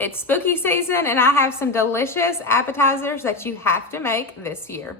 It's spooky season and I have some delicious appetizers that you have to make this year.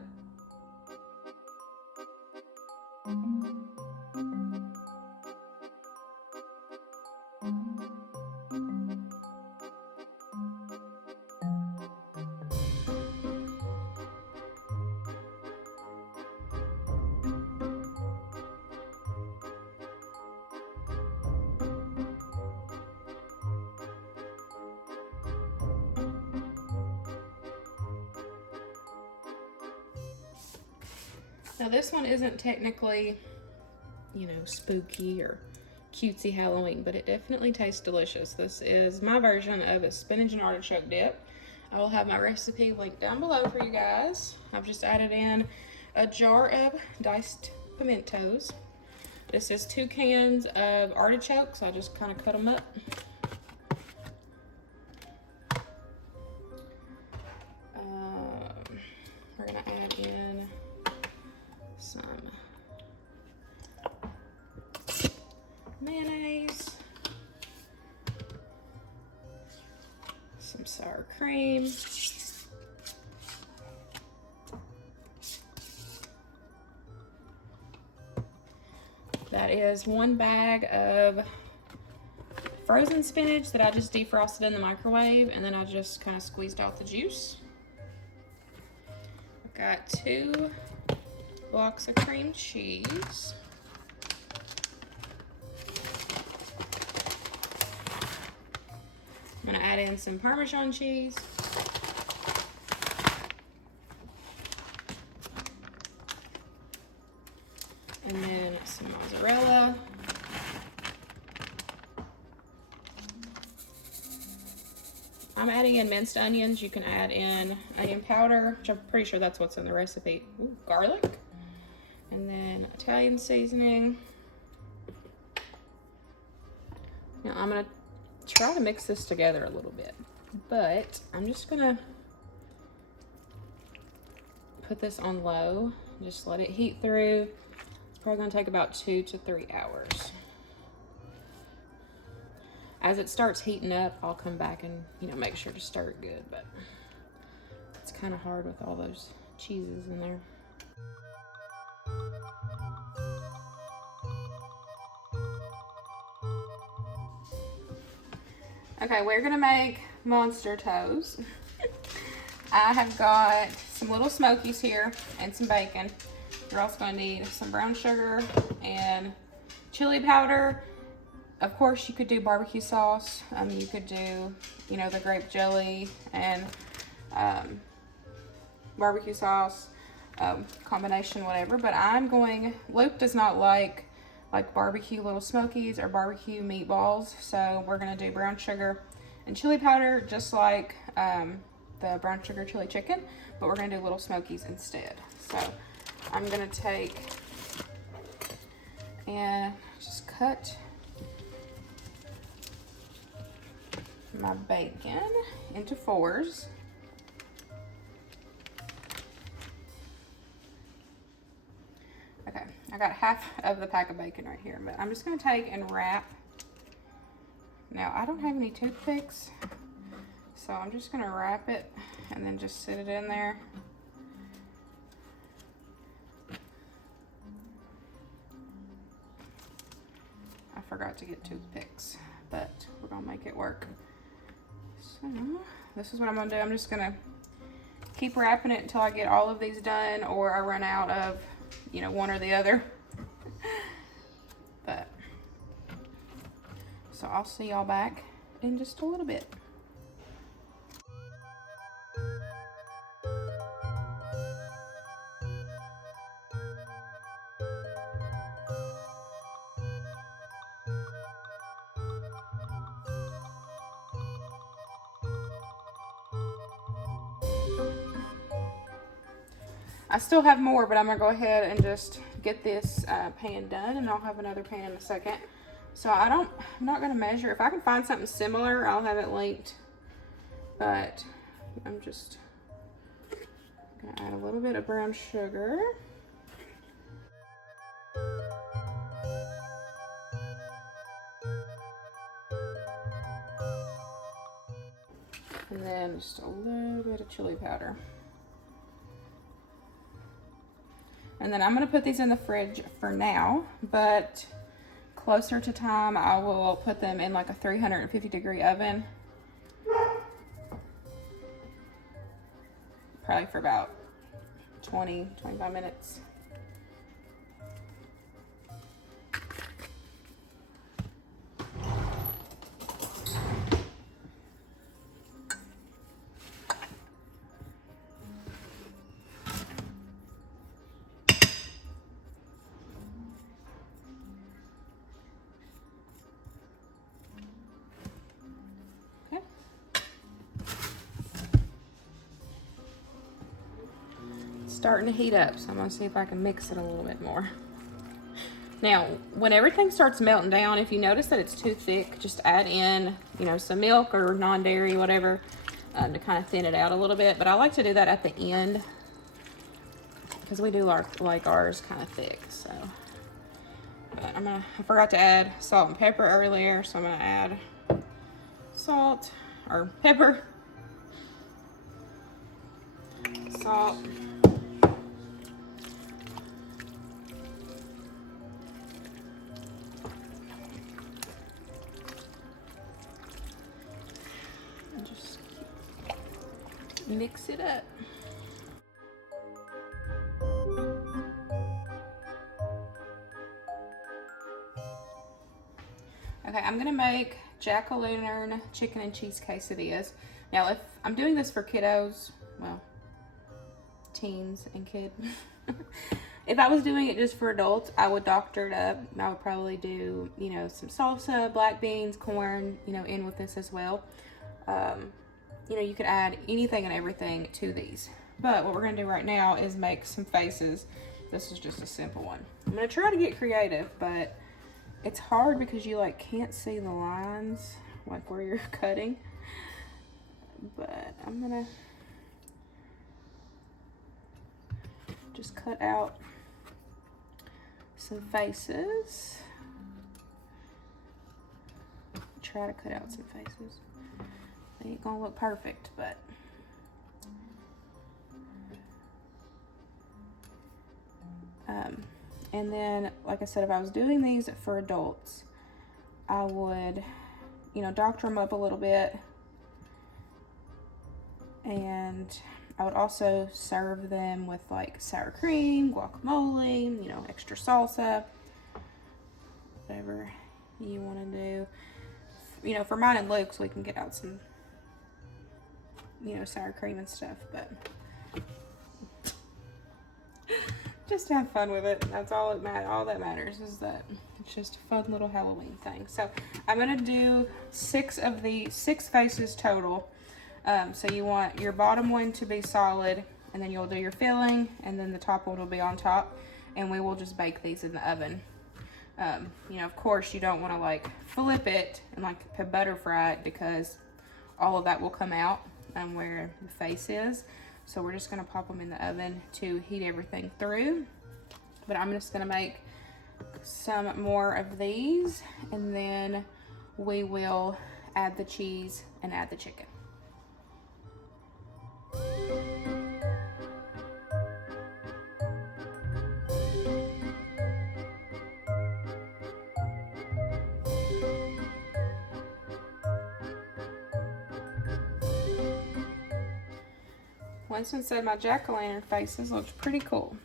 Now this one isn't technically, spooky or cutesy Halloween, but it definitely tastes delicious. This is my version of a spinach and artichoke dip. I will have my recipe linked down below for you guys. I've just added in a jar of diced pimentos. This is 2 cans of artichokes. I just kind of cut them up. We're gonna add in some mayonnaise, some sour cream, that is 1 bag of frozen spinach that I just defrosted in the microwave, and then I just kind of squeezed out the juice. I've got 2 blocks of cream cheese. I'm gonna add in some Parmesan cheese. And then some mozzarella. I'm adding in minced onions. You can add in onion powder, which I'm pretty sure that's what's in the recipe. Ooh, garlic. And then Italian seasoning. Now I'm gonna try to mix this together a little bit, but I'm just gonna put this on low, just let it heat through. It's probably gonna take about 2 to 3 hours. As it starts heating up, I'll come back and, make sure to stir it good, but it's kind of hard with all those cheeses in there. Okay, we're gonna make monster toes. I have got some little smokies here and some bacon. You're also gonna need some brown sugar and chili powder. Of course, you could do barbecue sauce. You could do, the grape jelly and barbecue sauce combination, whatever. But Luke does not like barbecue little smokies or barbecue meatballs. So we're gonna do brown sugar and chili powder, just like the brown sugar chili chicken, but we're gonna do little smokies instead. So I'm gonna take and just cut my bacon into 4s. Okay, I got half of the pack of bacon right here, but I'm just gonna take and wrap. Now, I don't have any toothpicks, so I'm just gonna wrap it and then just sit it in there. I forgot to get toothpicks, but we're gonna make it work. So, this is what I'm gonna do. I'm just gonna keep wrapping it until I get all of these done, or I run out of, one or the other. But, so I'll see y'all back in just a little bit. I still have more, but I'm gonna go ahead and just get this pan done, and I'll have another pan in a second. So I'm not gonna measure. If I can find something similar, I'll have it linked. But I'm just gonna add a little bit of brown sugar. And then just a little bit of chili powder. And then I'm gonna put these in the fridge for now, but closer to time, I will put them in like a 350-degree oven. Probably for about 20-25 minutes. Starting to heat up, so I'm gonna see if I can mix it a little bit more. Now, when everything starts melting down, if you notice that it's too thick, just add in, you know, some milk or non-dairy, whatever, to kind of thin it out a little bit. But I like to do that at the end because we do like ours kind of thick. So, but I forgot to add salt and pepper earlier, so I'm gonna add salt or pepper, salt. Mix it up. Okay, I'm gonna make jack-o'-lantern chicken and cheese quesadillas. Now, if I'm doing this for kiddos, well, teens and kids. If I was doing it just for adults, I would doctor it up. I would probably do, you know, some salsa, black beans, corn, you know, in with this as well. You know, you could add anything and everything to these. But what we're gonna do right now is make some faces. This is just a simple one. I'm gonna try to get creative, but it's hard because you like can't see the lines, like where you're cutting. But I'm gonna just cut out some faces. Try to cut out some faces. They ain't gonna look perfect, but and then, like I said, if I was doing these for adults, I would, you know, doctor them up a little bit, and I would also serve them with like sour cream, guacamole, you know, extra salsa, whatever you want to do. You know, for mine and Luke's, we can get out some, you know, sour cream and stuff, but just have fun with it. That's all that matters is that it's just a fun little Halloween thing. So I'm gonna do 6 faces total. So you want your bottom one to be solid, and then you'll do your filling, and then the top one will be on top, and we will just bake these in the oven. You know, of course, you don't want to like flip it and like butter fry it because all of that will come out where the face is. So we're just going to pop them in the oven to heat everything through. But I'm just going to make some more of these, and then we will add the cheese and add the chicken. Winston said my jack-o'-lantern faces looked pretty cool.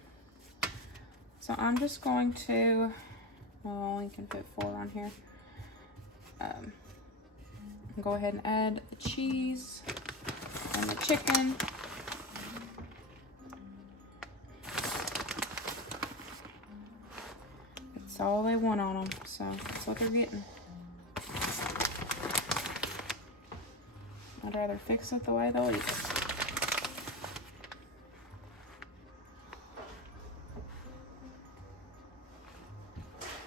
So I'm just going to, well, I only can put 4 on here. Go ahead and add the cheese and the chicken. That's all they want on them, so that's what they're getting. I'd rather fix it the way they'll eat it.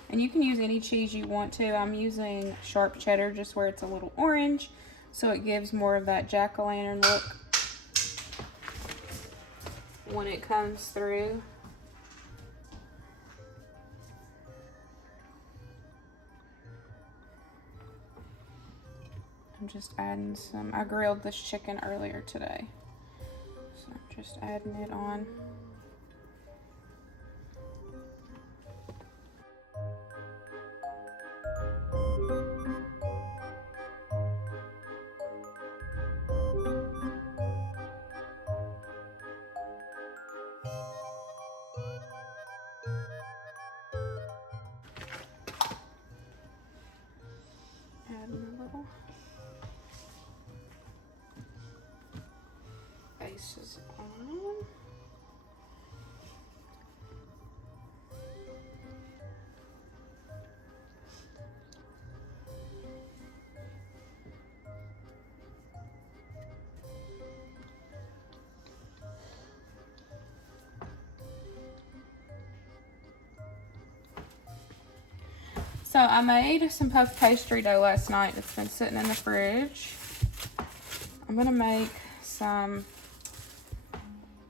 And you can use any cheese you want to. I'm using sharp cheddar just where it's a little orange, so it gives more of that jack-o'-lantern look when it comes through. I'm just adding some, I grilled this chicken earlier today. So I'm just adding it on. Adding a little bases on. So I made some puff pastry dough last night. It's been sitting in the fridge. I'm gonna make some,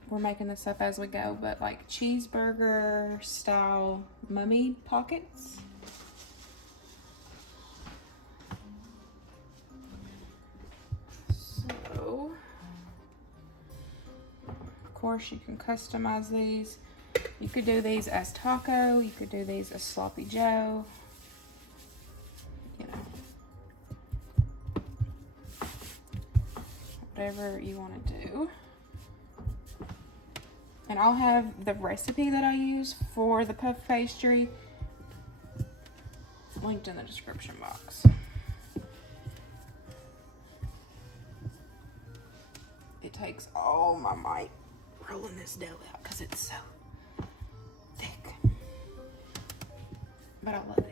we're making this up as we go, but like cheeseburger style mummy pockets. So, of course you can customize these. You could do these as taco, you could do these as sloppy joe. Whatever you want to do. And I'll have the recipe that I use for the puff pastry linked in the description box. It takes all my might rolling this dough out because it's so thick. But I love it.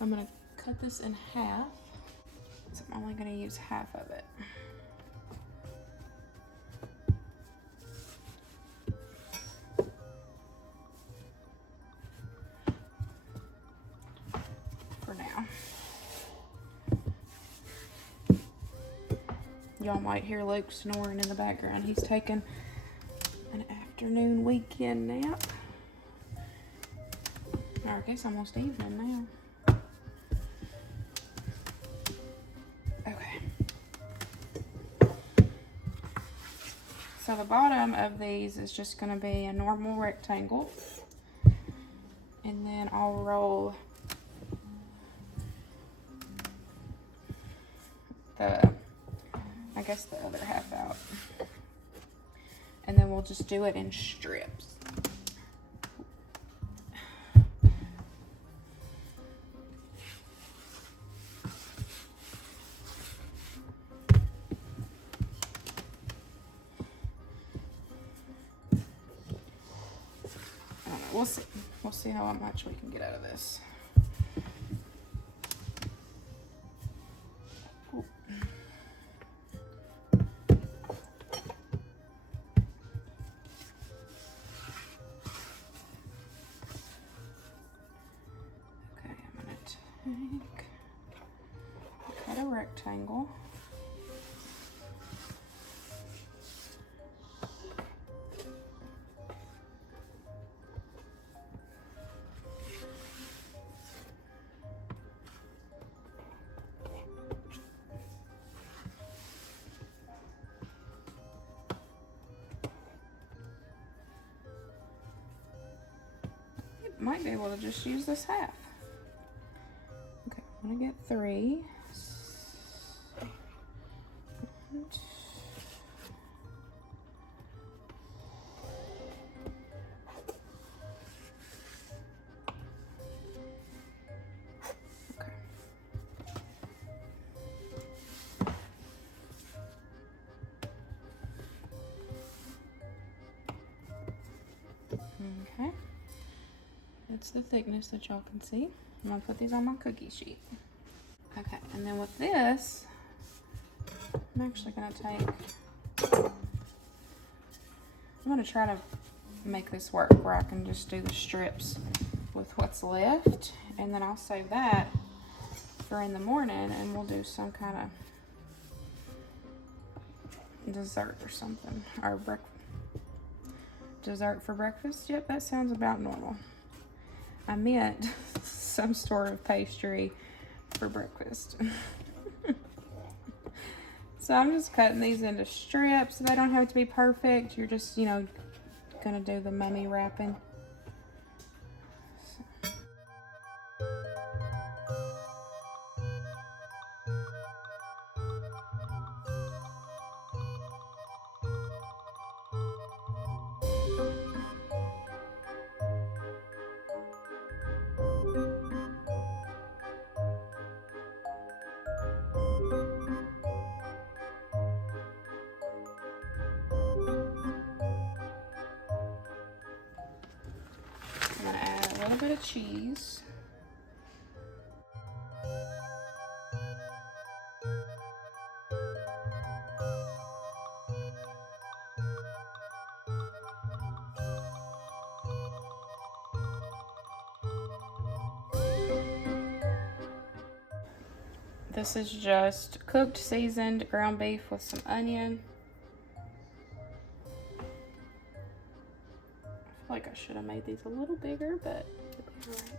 I'm gonna cut this in half, so I'm only gonna use half of it. For now. Y'all might hear Luke snoring in the background. He's taking an afternoon weekend nap. Or I guess almost evening now. So the bottom of these is just going to be a normal rectangle, and then I'll roll the, I guess the other half out, and then we'll just do it in strips. We'll see. We'll see how much we can get out of this. Ooh. Okay, I'm gonna cut a rectangle. Might be able to just use this half. Okay, I'm gonna get 3. Okay. That's the thickness that y'all can see. I'm gonna put these on my cookie sheet. Okay, and then with this, I'm actually gonna I'm gonna try to make this work where I can just do the strips with what's left, and then I'll save that for in the morning, and we'll do some kind of dessert or something, or dessert for breakfast. Yep, that sounds about normal. I meant some sort of pastry for breakfast. So I'm just cutting these into strips. They don't have to be perfect. You're just, you know, gonna do the mummy wrapping. I'm gonna add a little bit of cheese. This is just cooked, seasoned ground beef with some onion. I feel like I should have made these a little bigger, but it'll be all right.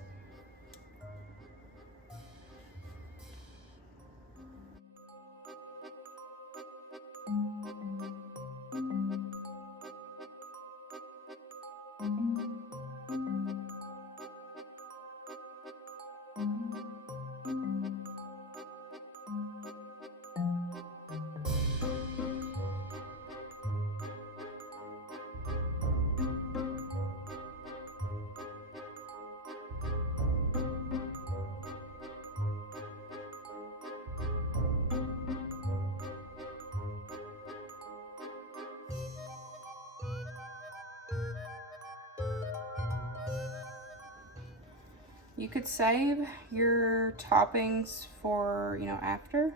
You could save your toppings for, you know, after,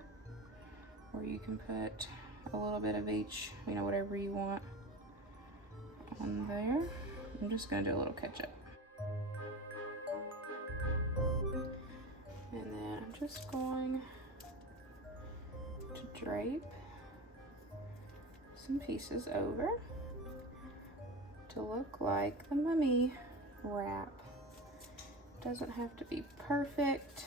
or you can put a little bit of each, you know, whatever you want on there. I'm just gonna do a little ketchup. And then I'm just going to drape some pieces over to look like the mummy wrap. Doesn't have to be perfect.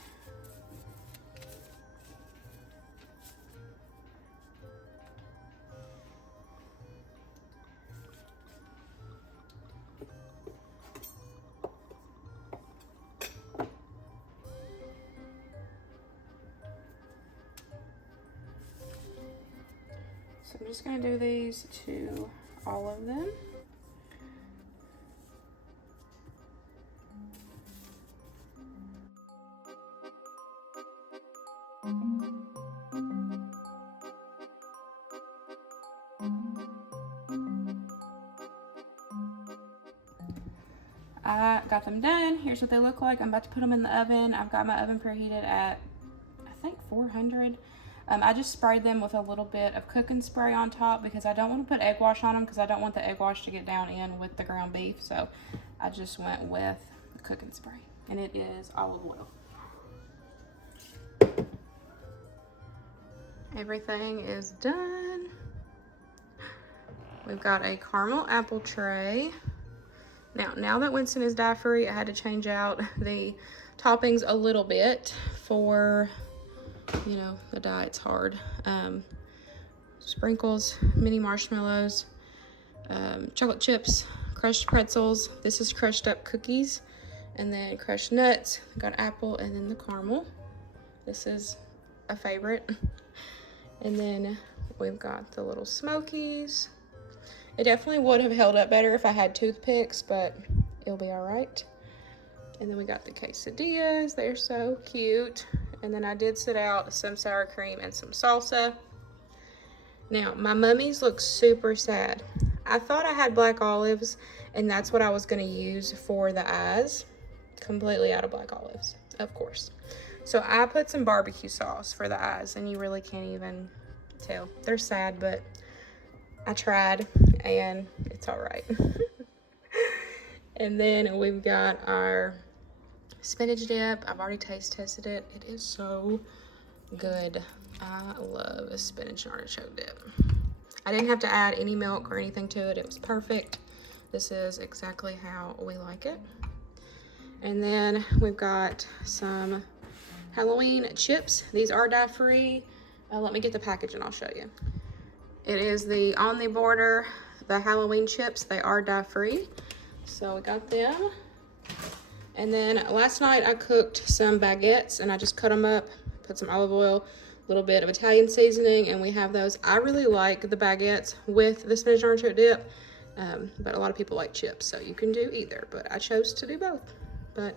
So I'm just going to do these to all of them. I got them done. Here's what they look like. I'm about to put them in the oven. I've got my oven preheated at, I think, 400. I just sprayed them with a little bit of cooking spray on top because I don't want to put egg wash on them because I don't want the egg wash to get down in with the ground beef. So I just went with the cooking spray, and it is olive oil. Everything is done. We've got a caramel apple tray. Now that Winston is dye-free, I had to change out the toppings a little bit for, you know, the dye, it's hard. Sprinkles, mini marshmallows, chocolate chips, crushed pretzels. This is crushed up cookies, and then crushed nuts. Got apple, and then the caramel. This is a favorite. And then we've got the little smokies. It definitely would have held up better if I had toothpicks, but it'll be all right. And then we got the quesadillas. They're so cute. And then I did sit out some sour cream and some salsa. Now, my mummies look super sad. I thought I had black olives, and that's what I was going to use for the eyes. Completely out of black olives, of course. So I put some barbecue sauce for the eyes, and you really can't even tell. They're sad, but I tried, and it's all right. And then we've got our spinach dip. I've already taste tested it. It is so good. I love a spinach and artichoke dip. I didn't have to add any milk or anything to it. It was perfect. This is exactly how we like it. And then we've got some Halloween chips. These are dye-free. Let me get the package and I'll show you. It is the On the Border, the Halloween chips. They are dye-free. So we got them. And then last night I cooked some baguettes and I just cut them up, put some olive oil, a little bit of Italian seasoning, and we have those. I really like the baguettes with the spinach and artichoke dip, but a lot of people like chips, so you can do either, but I chose to do both. But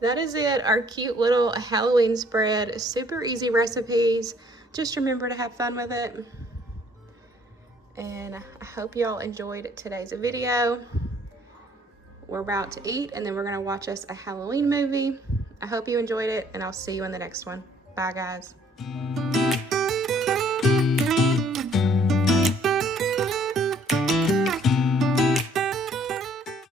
that is it, our cute little Halloween spread. Super easy recipes. Just remember to have fun with it. And I hope y'all enjoyed today's video. We're about to eat, and then we're gonna watch us a Halloween movie. I hope you enjoyed it, and I'll see you in the next one. Bye, guys.